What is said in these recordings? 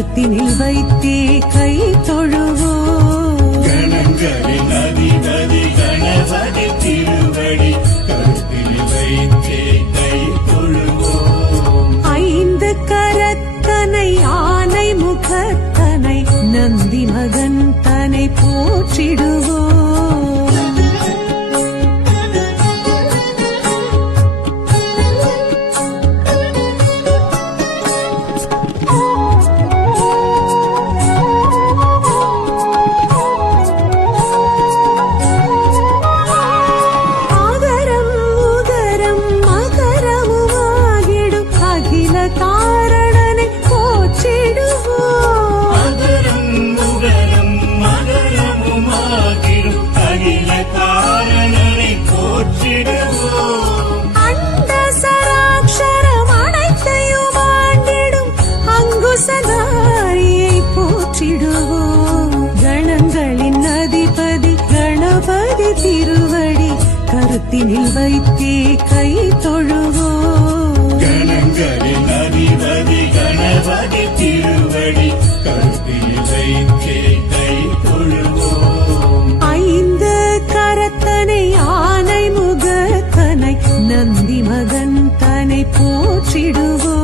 கருத்தினில் வைத்தே கை தொழுவோம். கணங்களின் அதிபதி கணபதி திருவடி கருத்தினில் வைத்தே கை தொழுவோம். ஐந்து கரத்தனை ஆனை முகத்தனை நந்தி மகன் தனை போற்றிடுவோம். கணங்களின் அதிபதி கணபதி திருவடி கருத்தினில் வைத்தே கை தொழுவோம். கணங்களின் அதிபதி கணபதி திருவடி கருத்தினில் வைத்தே கை தொழுவோம். ஐந்து கரத்தனை ஆனை முகத்தனை நந்தி மகன் தனை போற்றிடுவோம்.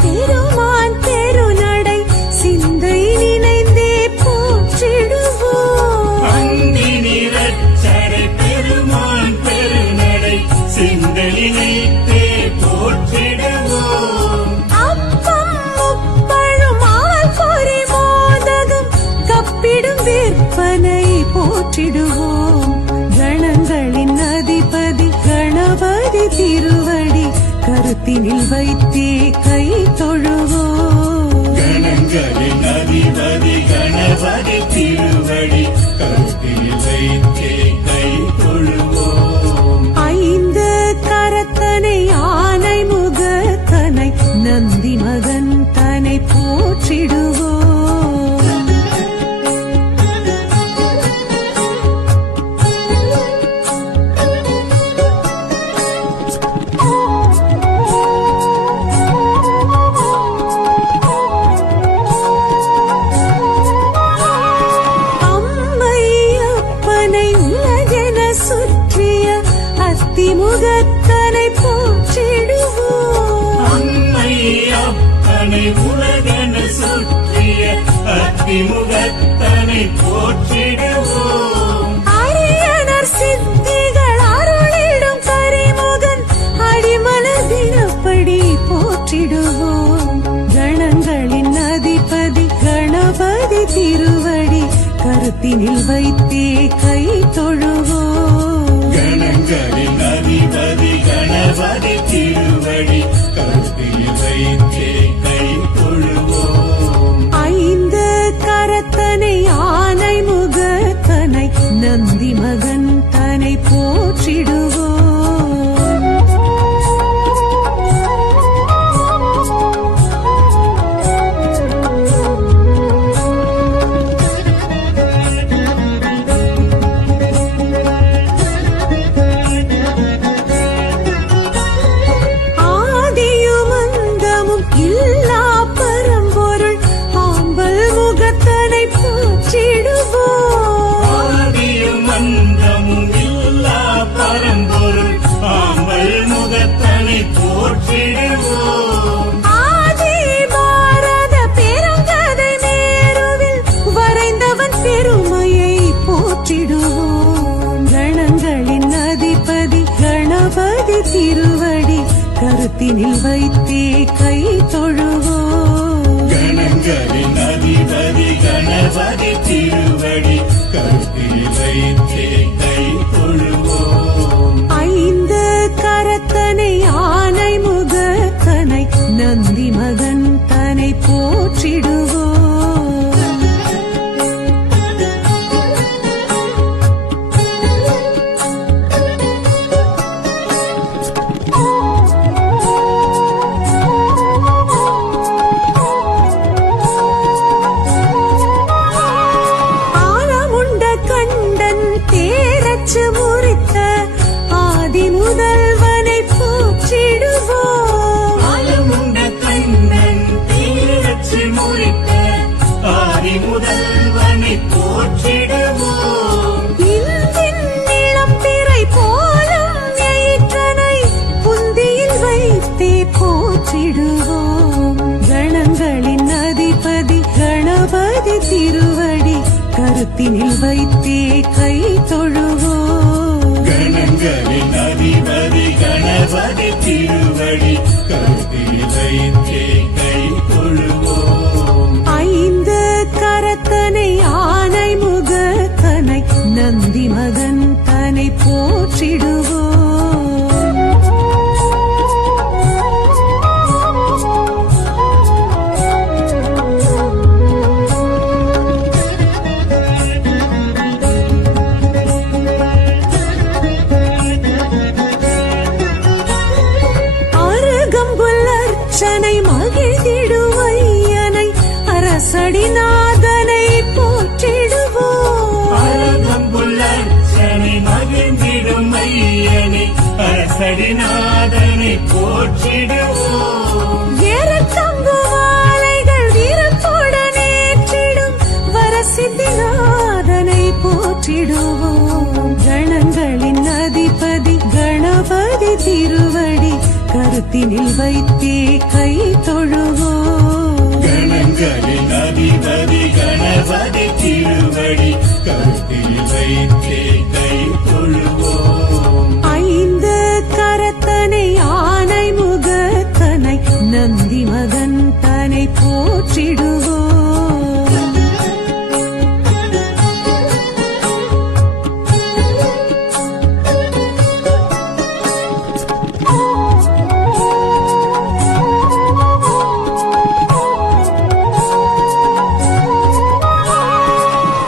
பெருமான் பெருநடை சிந்தை நினைந்தே போற்றிடுவோம். அந்தி நிறச்சடை பெருமான் பெருநடை சிந்தை நினைத்தே போற்றிடுவோம். அப்பம் முப்பழும் ஆள் பொறி மோதகம் கப்பிடும் விற்பனை போற்றிடுவோம். கணங்களின் அதிபதி கணபதி திருவடி கருத்தினில் வைத்தே கை தொழுவோம். கணங்களின் அதிபதி கணபதி திருவடி கருத்தினில் வைத்தே கை தொழுவோம். ஐந்து கரத்தனை ஆனை முகத்தனை நந்தி மகன் தனை போற்றிடுவோம். முகத்தனை போற்றிடுவோம். அம்மை அப்பனை உலகன சுற்றிய அத்திமுகத்தனை போற்றிடுவோம். அரியனர் சித்திகள் அருளிடும் கரிமுகன் அடிமலதினப்படி போற்றிடுவோம். கணங்களின் அதிபதி கணபதி திருவடி கருத்தினில் வைத்தே கை தொழுவோம். கணங்களின் அதிபதி கணபதி திருவடி கருத்தினில் வைத்தே கை தொழுவோம். ஐந்து கரத்தனை ஆனை முகத்தனை நந்தி மகன் தனை போற்றிடுவோம். திருவடி கருத்தினில் வைத்தே கை தொழுவோம். கணங்களின் அதிபதி கணபதி திருவடி கருத்தினில் வைத்தே கை தொழுவோம். ஐந்து கரத்தனை ஆனை முகத்தனை நந்தி மகன் தனை போற்றிடுவோம். கருத்தினில் வைத்தே கை தொழுவோம். கணங்களின் அதிபதி கணபதி திருவடி கருத்தில் வைத்தே கை தொழுவோம். ஐந்து கரத்தனை ஆனை முகத்தனை நந்தி மகன் தனை போற்றிடுவோம். அருகம்புல்லர்ச்சனை மகிழ்ந்திடுவையனை அரசடிநாதனை போற்றிடுவோம். அருகம்புல்லர்ச்சனை மகிழ்ந்திடும் ஐயனை அரசடிநாதனை போற்றிடுவோம். ஏறத்தங்கு மாலைகள் வீரத்துடனேற்றிடும் வரசித்திநாதனை போற்றிடுவோம். கணங்களின் அதிபதி கணபதி திருவடி கருத்தினில் வைத்தே கை தொழுவோம். கணங்களின் அதிபதி கணபதி திருவடி கருத்தில் வைத்தே கை தொழுவோம். ஐந்து கரத்தனை ஆனை முகத்தனை நந்தி மகன் தனை போற்றிடுவோம்.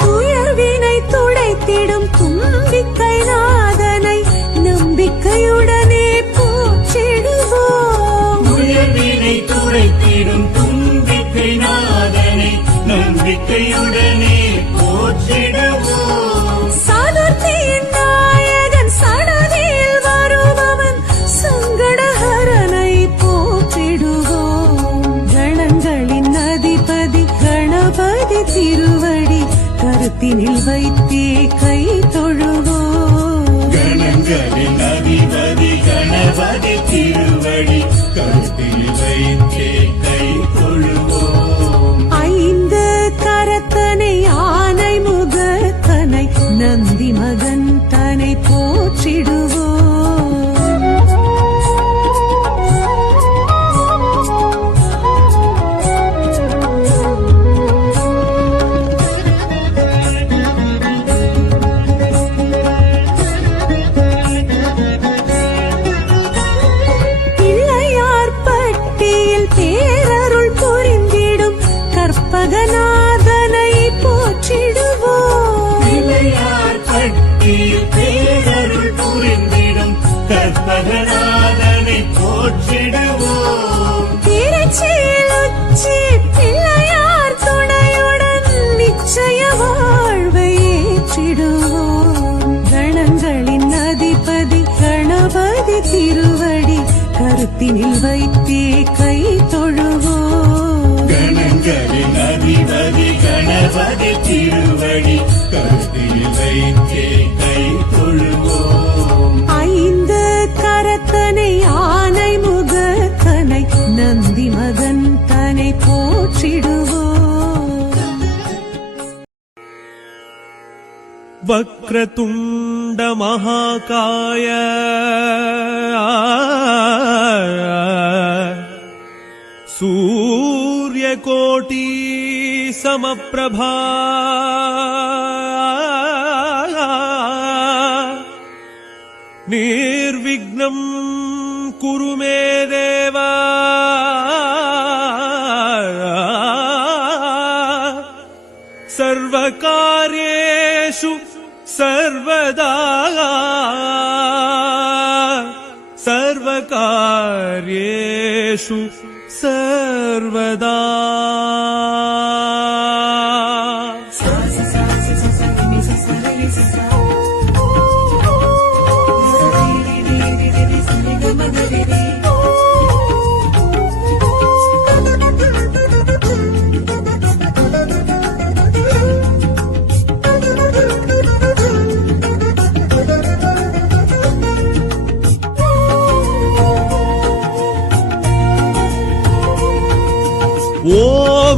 துயர்வினை துடைத்திடும் தும்பிக்கை நாதனை நம்பிக்கையுடனே போற்றிடுவோம். உயர்வினை துடைத்திடும் தும்பிக்கை நாதனை நம்பிக்கையுடனே போற்றிடுவோம். சதுர்த்தியின் நாயகன் சடதியில் வருபவன் சங்கடஹரனை போற்றிடுவோம். கணங்களின் அதிபதி கணபதி திருவடி கருத்தினில் வைத்தே கை தொழுவோம். கணங்களின் அதிபதி கணபதி திருவடி கருத்தில் வைத்தே கை தொழுவோம். ஐந்து கரத்தனை ஆனை முகத்தனை நந்தி மகன் தனை போற்றிடுவோம். பிள்ளையார் பட்டியில் பேரருள் புரிந்திடும் கற்பகநாதனை போற்றிடுவோம். பிள்ளையார் பட்டியில் பேரருள் புரிந்திடும் கற்பகநாதனை போற்றிடுவோம். திருச்சியில் உச்சி பிள்ளையார் துணையுடன் நிச்சய வாழ்வை ஏற்றிடுவோம். கணங்களின் அதிபதி கணபதி திருவடி கருத்தினில் வைத்தே கை தொழுவோம். கணங்களின் அதிபதி கணபதி திருவடி கருத்தில் வைத்தே கை தொழுவோம். ஐந்து கரத்தனை ஆனை முகத்தனை நந்தி மகன் தனை போற்றிடுவோம். वक्रतुण्ड महाकाय सूर्यकोटि समप्रभा निर्विघ्नं कुरु मे देव सर्वकार्येषु सर्वदा सर्वकार्येषु सर्वदा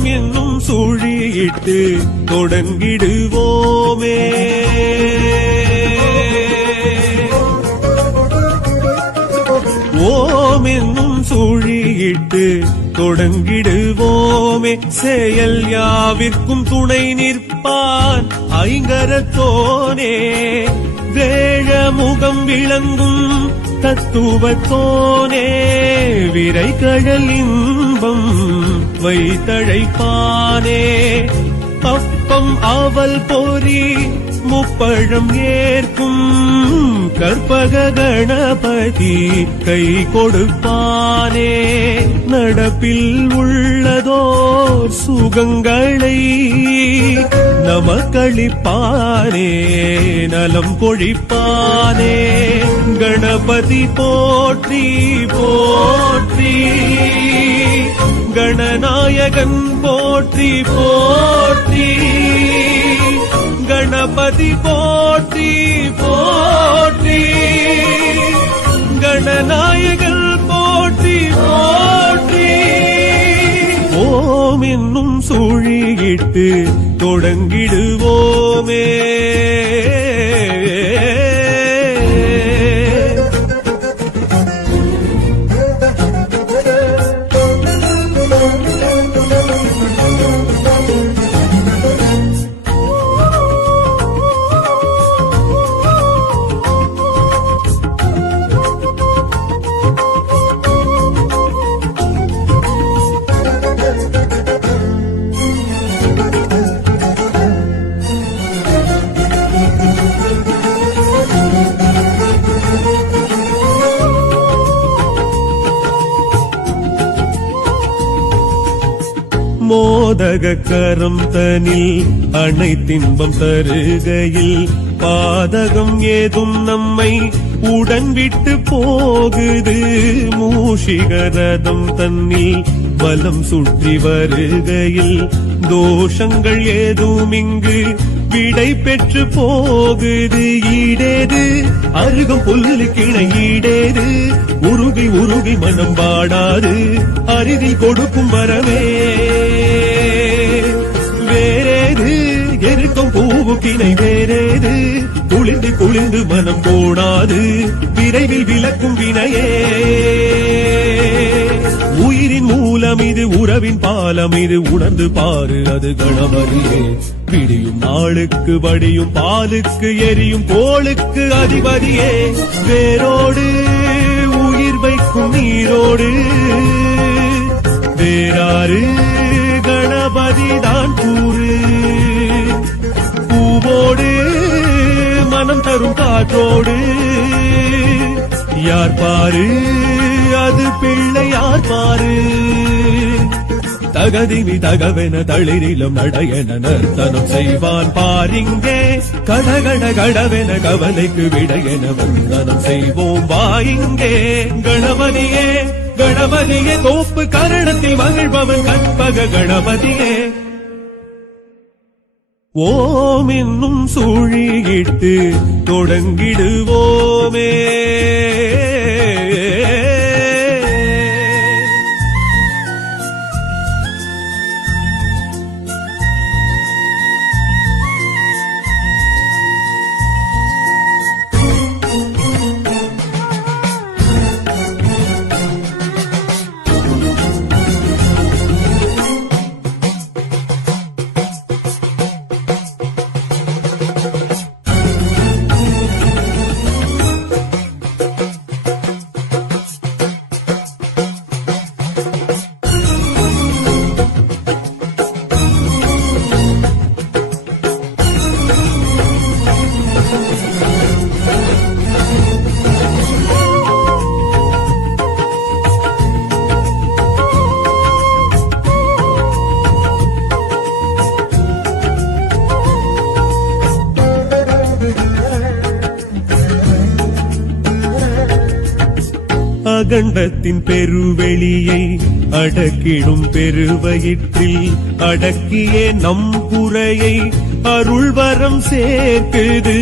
ஓம் என்னும் சுழியிட்டு தொடங்கிடுவோமே. ஓம் என்னும் சுழியிட்டு தொடங்கிடுவோமே. செயல் யாவிற்கும் துணை நிற்பான் ஐங்கரத்தோனே. வேழ முகம் விளங்கும் தத்துவத்தோனே. விரைகழல் இன்பம் வைத்தழைப்பானே. அப்பம் அவல் பொறி முப்பழம் ஏற்கும் கற்பக கணபதி கை கொடுப்பானே. நடப்பில் உள்ளதோர் சுகங்களை நமக்களிப்பானே. நலம் கொழிப்பானே. கணபதி போற்றி போற்றி. கணநாயகன் போற்றி போற்றி. கணபதி போற்றி போற்றி. கணநாயகன் போற்றி போற்றி. ஓம் என்னும் சுழியிட்டு தொடங்கிடுவோமே. மோதக கரம் தனில் அனைத்தின்பம் தருகையில் பாதகம் ஏதும் நம்மை உடன் விட்டு போகுது. மூஷிகரதம் தன்னில் வலம் சுற்றி வருகையில் தோஷங்கள் ஏதும் இங்கு விடை பெற்று போகுது. ஈடேது அருகம் புல்லு கிணை ஈடேது. உருகி உருகி மனம் பாடாது அருகில் கொடுக்கும் வரவே. வேறேது எருக்கம் பூவு கிணை வேறேது. குளிர்ந்து குளிர்ந்து மனம் போடாது விரைவில் விளக்கும் வினையே. உயிரின் மூலம் இது உறவின் பாலம் இது உணர்ந்து பாரு அது கணபதியே. பிடியும் நாளுக்கு வடியும் பாலுக்கு எரியும் கோளுக்கு அதிபதியே. வேரோடு உயிர் வைக்கும் நீரோடு வேறாறு கணபதி தான் கூறு. பூவோடு மனம் தரும் காற்றோடு யார் பாரு அது பிள்ளை யார் பாரு. தகதிமி தகவென தளிரிலும் நடையென நர்த்தனம் செய்வான் பாரிங்கே. கடகட கடவென கவலைக்கு விடையென வந்தனம் செய்வோம் வாயிங்கே. கணபதியே கணபதியே தோப்பு கரணத்தில் மகிழ்பவன் கற்பக கணபதியே. ஓம் என்னும் சுழியிட்டு தொடங்கிடுவோமே. அகண்டத்தின் பெருவெளியை அடக்கிடும் பெருவயிற்றில் அடக்கியே நம் குறையை அருள்வரம் சேர்க்குது.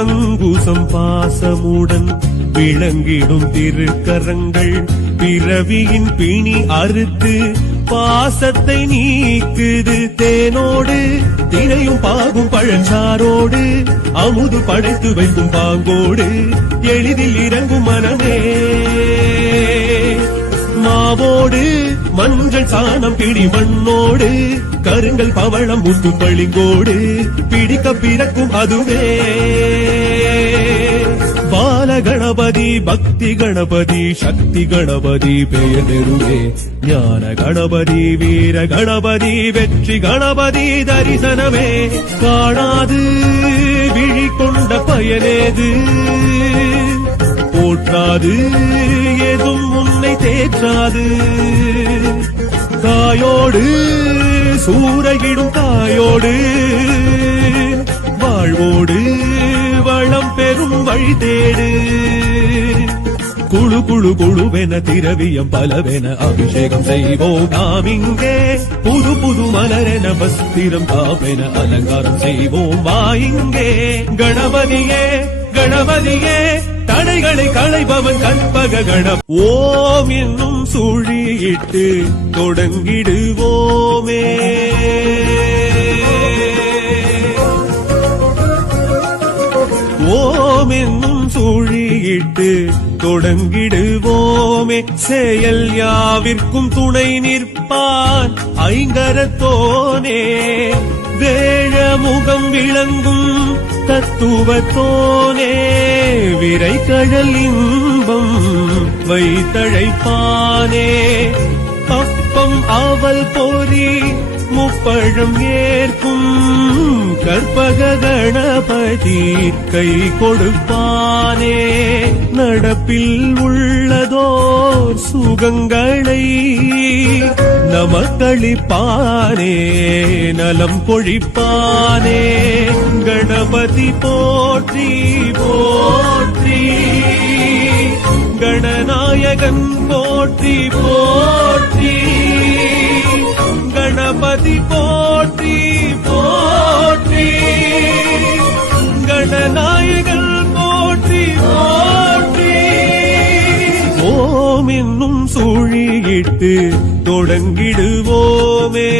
அங்குசம் பாசமுடன் விளங்கிடும் திருக்கரங்கள் பிறவியின் பிணி அறுத்து பாசத்தை நீக்குது தேனோடு தினையும் பாகும் பழச்சாரோடு அமுது படைத்து வைக்கும் பாங்கோடு எளிதில் இறங்கும் மனமே மாவோடு மஞ்சள் சாணம் பிடி மண்ணோடு கருங்கல் பவளம் முத்து பளிங்கோடு பிடிக்க பிறக்கும் அதுவே பால கணபதி பக்தி கணபதி சக்தி கணபதி பெயருவே ஞான கணபதி வீர கணபதி வெற்றி கணபதி தரிசனமே காணாது விழி கொண்ட பயனேது போற்றாது ஏதும் உன்னை தேற்றாது தாயோடு சூறையிடும் தாயோடு வாழ்வோடு வளம் பெறும் வழி தேடு குழு குழு குழுவென திரவியம் பலவென அபிஷேகம் செய்வோம் நாம் இங்கே புது புது மலரென வஸ்திரம் காப்பென அலங்காரம் செய்வோம் வா இங்கே கணபதியே கணபதியே தடைகளை களைபவன் கற்பக கணம் ஓம் என்னும் சுழியிட்டு தொடங்கிடுவோமே ஓம் என்னும் சுழியிட்டு தொடங்கிடுவோமே செயல் யாவிற்கும் துணை நிற்பான் ஐங்கரத்தோனே வேழ முகம் விளங்கும் தத்துவத்தோனே விரை கழல் இன்பம் வைத்தழைப்பானே அப்பம் அவல் பொறி முப்பழம் ஏற்கும் கற்பக கணபதி கை கொடுப்பானே நடப்பில் உள்ளதோர் சுகங்களை நமக்களிப்பானே நலம் கொழிப்பானே கணபதி போற்றி போற்றி கணநாயகன் போற்றி போற்றி கணபதி போற்றி போற்றி கணநாயகன் போற்றி போற்றி ஓம் என்னும் சுழியிட்டு தொடங்கிடுவோமே